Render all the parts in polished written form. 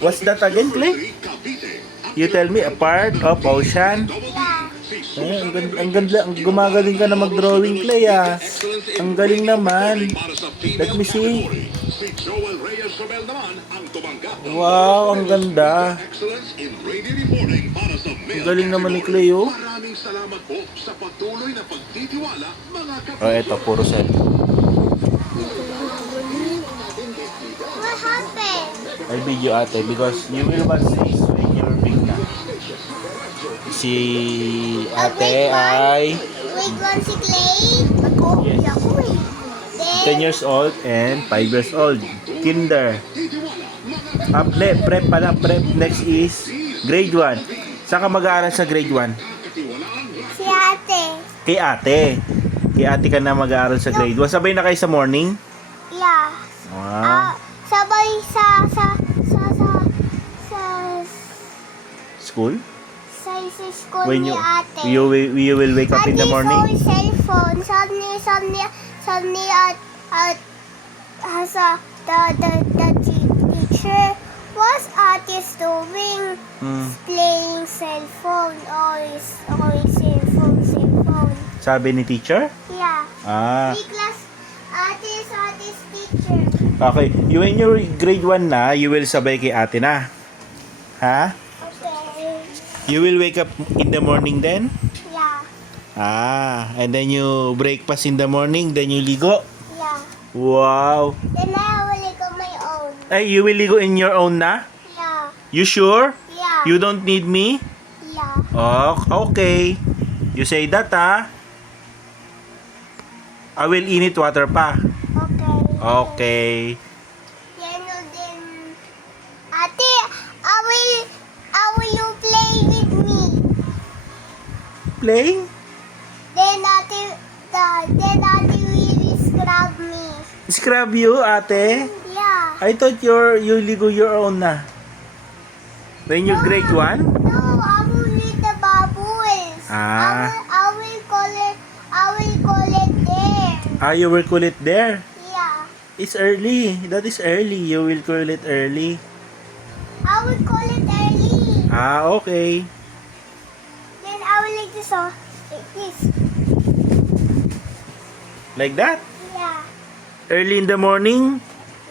What's that again, Clay? You tell me, a part of ocean? Ang ganda, gumagaling ka na mag-drawing, Clay, ah. Ang galing naman. Let me see. Wow, ang ganda. Ang galing naman ni Clay, oh. Oh, eto, puro set. What happened? I'll video ate because you will watch this when you're big na. Si ate ay Wait, one si Clay. Nag-copy Yes. ako eh. 10 years old and 5 years old. Kinder. Prep pala. Prep next is grade 1. Saan ka mag-aaral sa grade 1? Si ate. Kay ate. Kay ate ka na mag-aaral sa grade 1. Sabay na kayo sa morning? Yeah. Wow. Sabay sa School? sa school When ni you ate. you will wake up in the morning? Ate, cellphone. Suddenly, the teacher, what's ate doing? Playing cellphone. Always cellphone. Sabi ni teacher? Yeah. Ah. Class, ate's teacher. Okay. When you're grade 1 na, you will sabay kay ate na. Ha? Okay. You will wake up in the morning then? Yeah. Ah, and then you breakfast in the morning, then you ligo? Yeah. Wow. Then I will go my own. Ay, you will ligo in your own na? Yeah. You sure? Yeah. You don't need me? Yeah. Oh, okay. You say that, ha? I will init water pa. Okay. Okay. Then, ate, I will you play with me? Play? Then ate will scrub me. Scrub you, ate? Yeah. I thought you ligo your own na. When you're grade 1? No, I will read the bubbles. Ah. I will call it there. Ah, you will cool it there. Yeah. It's early. That is early. You will cool it early. I will call it early. Ah, okay. Then I will like this off. Like this. Like that? Yeah. Early in the morning?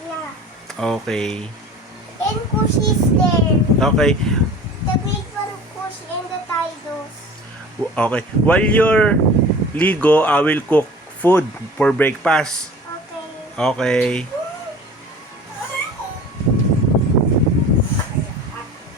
Yeah. Okay. And Kushi's there. Okay. The big one Kushi and the Tidos. Okay. While you're ligo, I will cook food for breakfast. Okay. Okay.